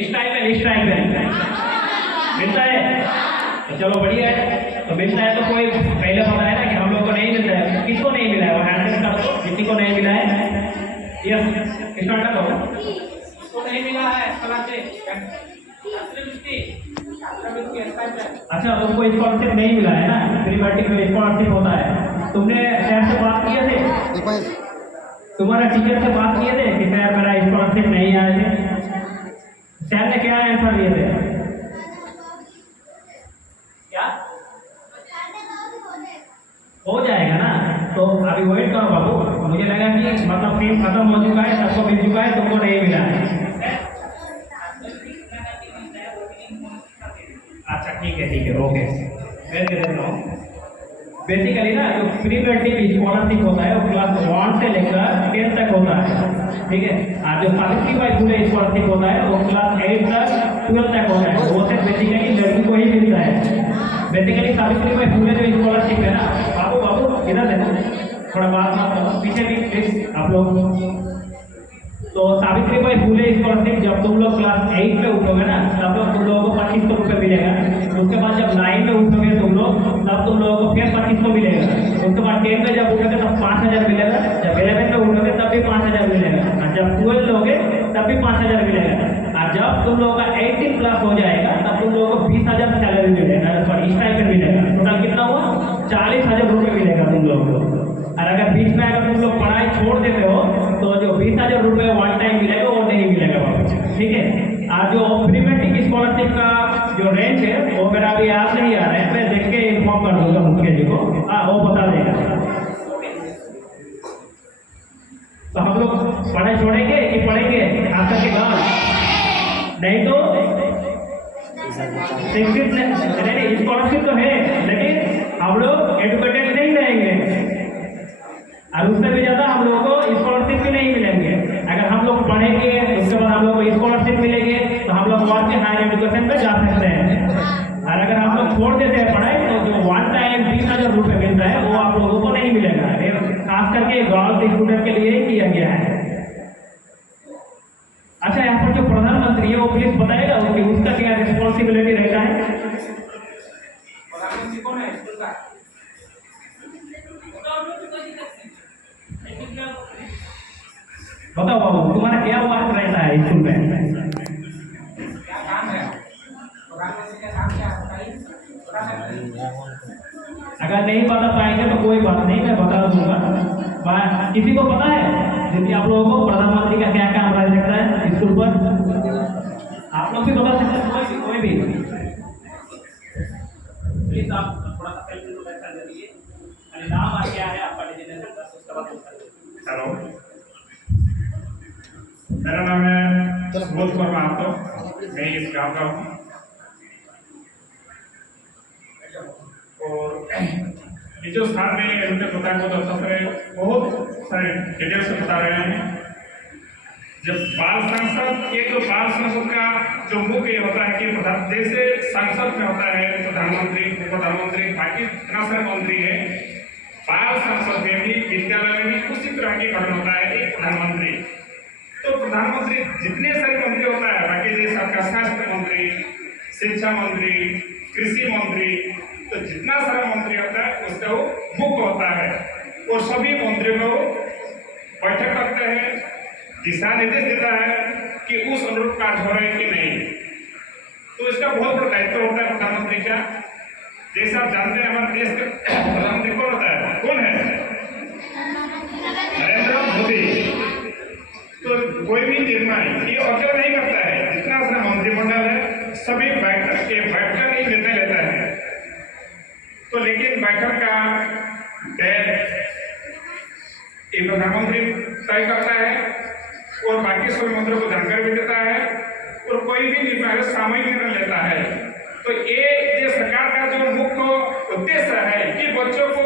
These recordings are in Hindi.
स्टाइपेंड मिलता है। तो चलो बढ़िया है। तो मिलता है तो कोई पहले बताया ना कि हम लोग को नहीं मिलता है, किसको नहीं मिला है वो हैंड रेज कर दो, किसी को नहीं मिला है। यस स्टार्ट करो। तो नहीं मिला है कला से अच्छा तुमको स्कॉलरशिप नहीं मिला है ना, प्री मैट्रिक में स्कॉलरशिप होता है। तुमने सर से बात किए थे, तुम्हारा टीचर से बात किए थे कि सर मेरा स्कॉलरशिप नहीं आए थे, सर ने क्या आंसर दिए थे? क्या हो जाएगा ना? तो अभी वेट करो बाबू, मुझे लगा कि मतलब फीस खत्म हो चुका है, सबको मिल चुका है, तुमको नहीं मिला है। अच्छा ठीक है ओके। मैं दे देता हूँ। बेसिकली ना जो प्री मैट्रिक स्कॉलरशिप होता है वो क्लास 1 से लेकर 10 तक होता है, ठीक है। और जो सावित्रीबाई फुले स्कॉलरशिप होता है वो क्लास 8 तक 12 तक होता है, वो सिर्फ बेसिकली लड़की को ही मिलता है। बेसिकली सावित्रीबाई फुले जो स्कॉलरशिप है ना, बाबू इधर देना, थोड़ा बात पीछे भी प्लीज आप लोग। तो सावित्रीबाई फुले स्कॉलरशिप जब तुम लोग क्लास 8 में उठोगे ना तब तुम लोगों को 2500 रुपये मिलेगा। उसके बाद जब 9 में उठोगे तुम लोग तब तुम लोगों को फिर 2500 मिलेगा। उसके बाद 10 में जब उठोगे तब 5000 मिलेगा, जब 11 में उठोगे तब भी 5000 मिलेगा, और जब 12 लोगे तब भी 5000 मिलेगा। और जब तुम लोगों का 18 प्लस हो जाएगा तब तुम लोगों को 20,000 सैलरी मिलेगा, सॉरी स्टाइपेंड मिलेगा। टोटल कितना हुआ? 40,000 रुपये मिलेगा तुम लोगों को। और अगर बीच में अगर तुम लोग पढ़ाई छोड़ देते हो तो जो 20,000 रुपये वन टाइम मिलेगा वो नहीं मिलेगा वापस, ठीक है। और जो प्री मैट्रिक स्कॉलरशिप का जो रेंज है वो मेरा अभी याद नहीं आ रहा है, मैं देख के इन्फॉर्म कर दूंगा मुखिया जी को, वो बता देगा। तो हम लोग पढ़ाई छोड़ेंगे कि पढ़ेंगे खासकर के गाँव? नहीं तो स्कॉलरशिप तो है लेकिन हम लोग एजुकेटेड नहीं रहेंगे, और उससे भी ज़्यादा हम लोगों को स्कॉलरशिप भी नहीं मिलेंगे। अगर हम लोग पढ़ेंगे उसके बाद हम लोग को स्कॉलरशिप मिलेंगे तो हम लोग और के हायर एजुकेशन में जा सकते हैं। और अगर हम लोग छोड़ देते हैं पढ़ाई तो जो वन टाइम 20,000 रुपये मिलता है वो आप लोगों को नहीं मिलेगा। खास करके गाँव के स्टूडेंट के लिए ही किया गया है। अच्छा यहाँ पर जो प्रधानमंत्री है वो प्लीज बताएगा कि उसका क्या रिस्पॉन्सिबिलिटी रहता है? प्रधानमंत्री कौन है स्कूल का? बताओ बाबू तुम्हारा क्या वर्क रहता है स्कूल में? क्या काम है प्रधानमंत्री का? काम क्या बताइए। अगर नहीं बता पाएंगे तो कोई बात नहीं, मैं बता दूंगा। किसी को पता है यदि आप लोगों को प्रधानमंत्री का क्या काम रह सकता है स्कूल पर? आप लोग भी बता सकते हैं, कोई भी प्लीज आप थोड़ा सा सेल्फ इंट्रोडक्शन दे दीजिए। नाम और क्या है आपका डिजिटल? हेलो, मेरा नाम है सुबोध कुमार महतो, मैं इस गाँव का हूँ। और ये जो स्थान में मुझे पता है बहुत अच्छा से बहुत सारे डिटेल से बता रहे हैं। जब बाल संसद, एक तो बाल संसद का जो मुख्य होता है कि जैसे संसद में होता है प्रधानमंत्री बाकी इतना सारे मंत्री है, बाल संसद में भी विद्यालय में भी उसी तरह के गठन होता है एक प्रधानमंत्री। तो प्रधानमंत्री जितने सारे मंत्री होता है बाकी जैसे आपका स्वास्थ्य मंत्री, शिक्षा मंत्री, कृषि मंत्री, तो जितना सारा मंत्री होता है उसका वो मुख्य होता है। और सभी मंत्रियों को बैठक करते हैं, दिशा निर्देश देता है कि उस अनुरूप कार्य हो रहे हैं कि नहीं। तो इसका बहुत बड़ा दायित्व होता है प्रधानमंत्री का। जैसे आप जानते हैं हमारे देश के प्रधानमंत्री कौन होता है? कौन है? नरेंद्र मोदी। तो कोई भी निर्णय ये अकेला नहीं करता है, जितना सारा मंत्रिमंडल है सभी बैठक नहीं निर्णय लेता है। तो लेकिन बैठक का डेट एक प्रधानमंत्री तय करता है और बाकी सभी मंत्रियों को जानकारी भी देता है और कोई भी निर्णय सामूहिक निर्णय लेता है। तो ये सरकार का जो मुख्य उद्देश्य है कि बच्चों को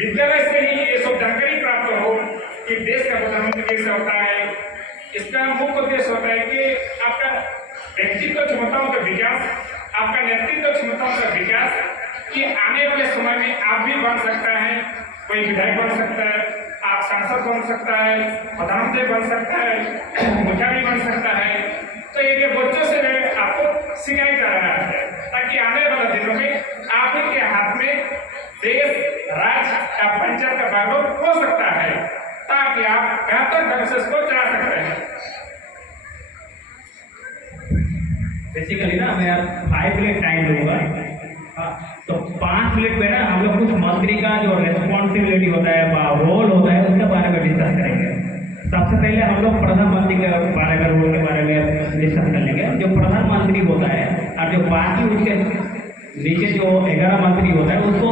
विद्यालय से ही ये सब जानकारी प्राप्त हो कि देश का प्रधानमंत्री कैसे होता है। इसका मुख्य उद्देश्य होता है कि आपका व्यक्तित्व क्षमताओं का विकास, आपका नेतृत्व क्षमताओं का विकास, कि आने वाले समय में आप भी बन सकता है, कोई विधायक बन सकता है, आप सांसद बन सकता है, प्रधानमंत्री बन सकता है, मुखिया भी बन सकता है। तो ये बच्चों से आपको सिखाया जा रहा है ताकि आने वाले दिनों में आप ही के हाथ में देश, राज्य या पंचायत का बागडोर हो सकता है, ताकि आप बेहतर ढंग से इसको चला सकते हैं। बेसिकली ना मैं 5 मिनट टाइम दूंगा। तो 5 मिनट में ना हम लोग कुछ मंत्री का जो रेस्पॉन्सिबिलिटी होता है, रोल होता है, उसके बारे में डिस्कस करेंगे। सबसे पहले हम लोग प्रधानमंत्री के बारे में, रोल के बारे में डिस्कस कर लेंगे। जो प्रधानमंत्री होता है और जो बाकी उसके नीचे जो 11 मंत्री होता है, उसको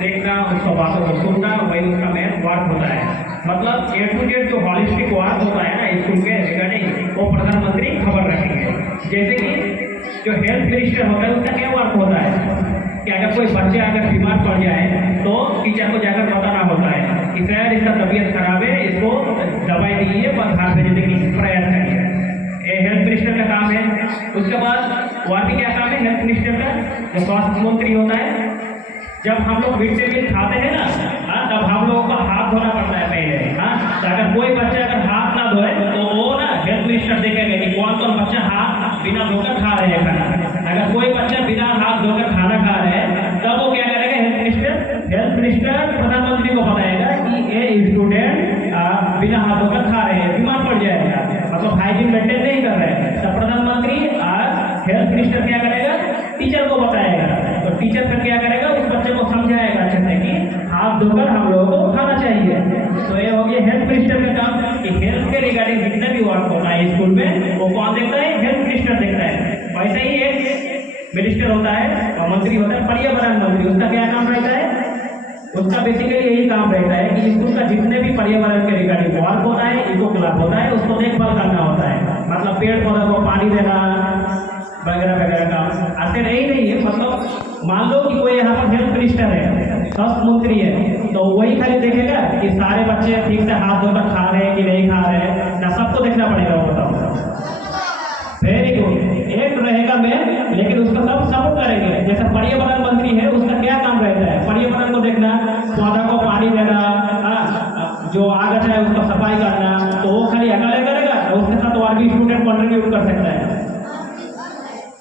देखना, उसको बातों को सुनना, वही उसका मेन वर्क होता है। मतलब A to Z जो हॉलिस्टिक वर्क होता है ना स्कूल के रिगार्डिंग, वो प्रधानमंत्री खबर रखेंगे। जैसे कि जो हेल्थ मिनिस्टर होता है उसका क्या वर्क होता है कि अगर कोई बच्चे अगर बीमार पड़ जाए तो टीचर को जाकर बताना होता है कि सर इसका तबीयत खराब है, इसको दवाई दीजिए और घर भेजने की प्रयास करिए। ये हेल्थ मिनिस्टर का काम है। उसके बाद और भी क्या काम है हेल्थ मिनिस्टर का? जो स्वास्थ्य मंत्री होता है, जब हम लोग मिड डे मील खाते हैं ना, तब हम लोगों को हाथ धोना पड़ता है पहले। तो अगर कोई बच्चा अगर हाथ ना धोए तो वो ना हेल्थ मिनिस्टर देखेंगे कि कौन कौन बच्चा हाथ बिना धोकर खा रहे हैं खाना। अगर कोई बच्चा बिना हाथ धोकर खाना खा रहे हैं तब वो क्या करेगा हेल्थ मिनिस्टर प्रधानमंत्री को बताएगा कि ये स्टूडेंट बिना हाथ धोकर खा रहे हैं, बीमार पड़ जाएगा, मतलब हाइजीन मेंटेन नहीं कर रहे हैं। तब प्रधानमंत्री हेल्थ मिनिस्टर क्या करेगा? टीचर को बताएगा। तो टीचर फिर क्या करेगा? उस बच्चे को समझाएगा अच्छे से कि हाथ धोकर हम लोगों को खाना चाहिए। तो ये हो गया हेल्थ मिनिस्टर का काम कि हेल्थ के रिगार्डिंग जितने भी वर्क होता है स्कूल में वो कौन देखता है? हेल्थ मिनिस्टर देखता है। वैसे ही एक मिनिस्टर होता है और मंत्री होता है पर्यावरण मंत्री। उसका क्या काम रहता है? उसका बेसिकली यही काम रहता है कि स्कूल का जितने भी पर्यावरण के रिगार्डिंग वर्क होता है, इको क्लब होता है, उसको देखभाल करना होता है। मतलब पेड़ पौधा को पानी देना वगैरह वगैरह काम। ऐसे नहीं है, मतलब मान लो कि कोई यहाँ पर हेल्थ मिनिस्टर है, स्वास्थ्य मंत्री है, तो वही खाली देखेगा कि सारे बच्चे ठीक से हाथ धोकर खा रहे हैं कि नहीं खा रहे हैं, ना सबको देखना पड़ेगा। वो बताओ, वेरी गुड। एक रहेगा मैं, लेकिन उसको सब सपोर्ट करेंगे। जैसे पर्यावरण मंत्री है, उसका क्या काम रहता है? पर्यावरण को देखना, पौधा को पानी देना, जो आगत है उसका सफाई करना। तो वो खाली अकेले करेगा, तो उसके साथ और भी स्टूडेंट कंट्रीब्यूट कर सकता है,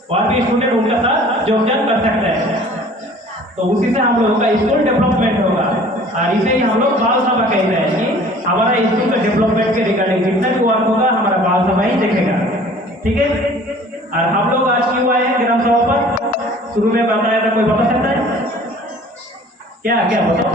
और भी स्टूडेंट उनके साथ योगदान कर सकते हैं। तो उसी से हम लोगों का स्कूल डेवलपमेंट होगा। और इसे ही हम लोग बाल सभा कहते हैं कि हमारा स्कूल का डेवलपमेंट के रिगार्डिंग जितना भी वर्क होगा हमारा बाल सभा ही देखेगा। ठीक है। और हम लोग आज क्यों आए हैं ग्राम सभा पर? शुरू में बताया था, कोई बता सकता है क्या? क्या बताओ?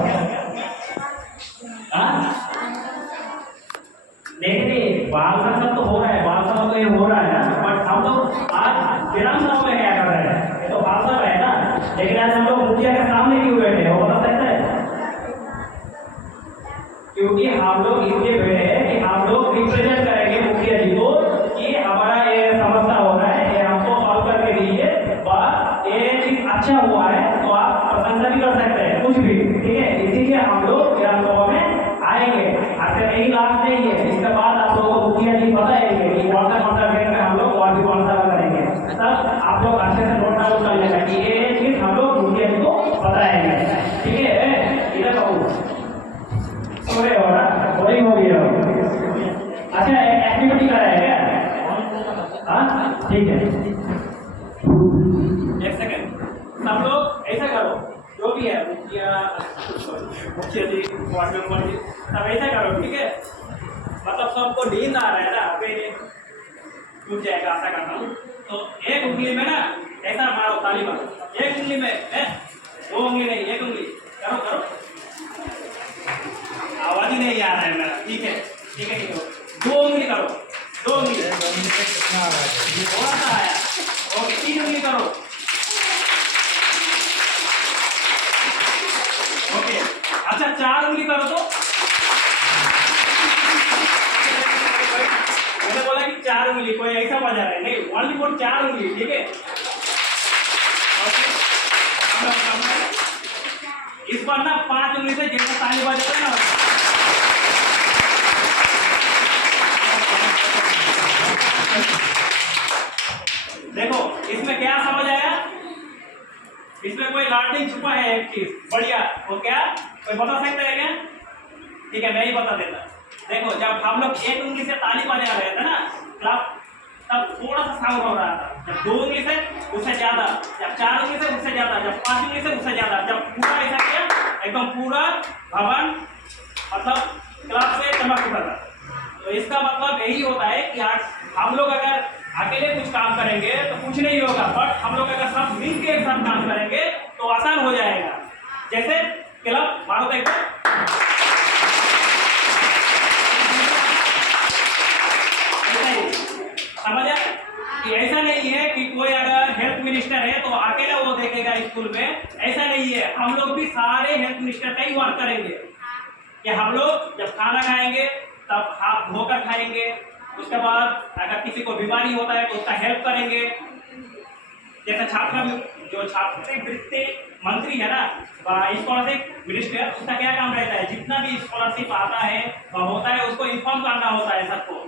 नहीं, बाल सभा तो हो रहा है, बाल सभा तो ये हो रहा है, बट हम लोग आज ग्राम सभा में क्या कर रहे हैं? ये तो बाल सभा है ना, लेकिन आज हम लोग मुखिया के सामने क्यों बैठे हैं वो बता सकता है? क्योंकि हम लोग इसलिए बैठे हैं कि हम लोग रिप्रेजेंट करेंगे मुखिया जी को कि हमारा ये समस्या हो रहा है, ये हमको सॉल्व करके दीजिए, और ये चीज अच्छा हुआ है तो आप प्रशंसा भी कर सकते हैं, कुछ भी। ठीक है, इसीलिए हम लोग ग्राम सभा में आएंगे। आपसे यही लास्ट नहीं है, इसके बाद आप लोगों को मुखिया जी बताएंगे कि कौन सा डेट में हम लोग और भी कौन सा करेंगे। तब आप लोग अच्छे से नोट डाउन कर लेना कि ये चीज हम लोग मुखिया जी को बताएंगे। ठीक है, इधर हो रहा वही हो गया। अच्छा, एक्टिविटी कराया क्या? हाँ, ठीक है। एक सेकंड, सब लोग ऐसा करो, जो भी है मुखिया जी, वार्ड मेंबर जी, सब ऐसा करो। ठीक है, मतलब सबको नींद आ रहा है ना, फिर टूट जाएगा, ऐसा करता हूँ। तो एक उंगली में ना ऐसा मारो, ताली मारो, एक उंगली में, दो उंगली नहीं, एक उंगली करो करो। आवाज ही नहीं आ रहा है मेरा। ठीक है, ठीक है, ठीक है, दो उंगली करो, दो उंगली, थोड़ा सा आया। ओके, तीन उंगली करो। ओके, अच्छा, चार उंगली करो। तो मैंने बोला कि चार उंगली, कोई ऐसा बजा रहा है नहीं, ओनली फॉर चार उंगली। ठीक है, इस बार ना 5 उंगली से जितना ताली बजेगा ना, देखो इसमें क्या समझ आया? इसमें कोई लाडली छुपा है एक चीज बढ़िया, वो क्या? कोई बता सकता है क्या? ठीक है, मैं ही बता देता। देखो, जब हम लोग एक उंगली से ताली बजा रहे थे ना क्लब, तब थोड़ा सा साउंड हो रहा था। जब 2 उंगली से उससे ज्यादा, जब 4 उंगली से उससे ज्यादा, जब 5 उंगली से उससे ज्यादा, जब पूरा ऐसा किया एकदम पूरा भवन मतलब क्लब से चमक उठा था। तो इसका मतलब यही होता है कि आज हम लोग अगर अकेले कुछ काम करेंगे तो कुछ नहीं होगा, बट हम लोग अगर सब मिल के एक साथ काम करेंगे तो आसान हो जाएगा। जैसे क्लब मारो तो एकदम समझा कि ऐसा नहीं है कि कोई अगर हेल्थ मिनिस्टर है तो अकेला वो देखेगा स्कूल में, ऐसा नहीं है। हम लोग भी सारे हेल्थ मिनिस्टर का ही वर्क करेंगे कि हम लोग जब खाना खाएंगे तब हाथ धोकर खाएंगे, उसके बाद अगर किसी को बीमारी होता है तो उसका हेल्प करेंगे। जैसे जो छात्रवृत्ति मंत्री है ना, स्कॉलरशिप मिनिस्टर, उसका क्या काम रहता है, जितना भी स्कॉलरशिप आता है होता है उसको इन्फॉर्म करना होता है सबको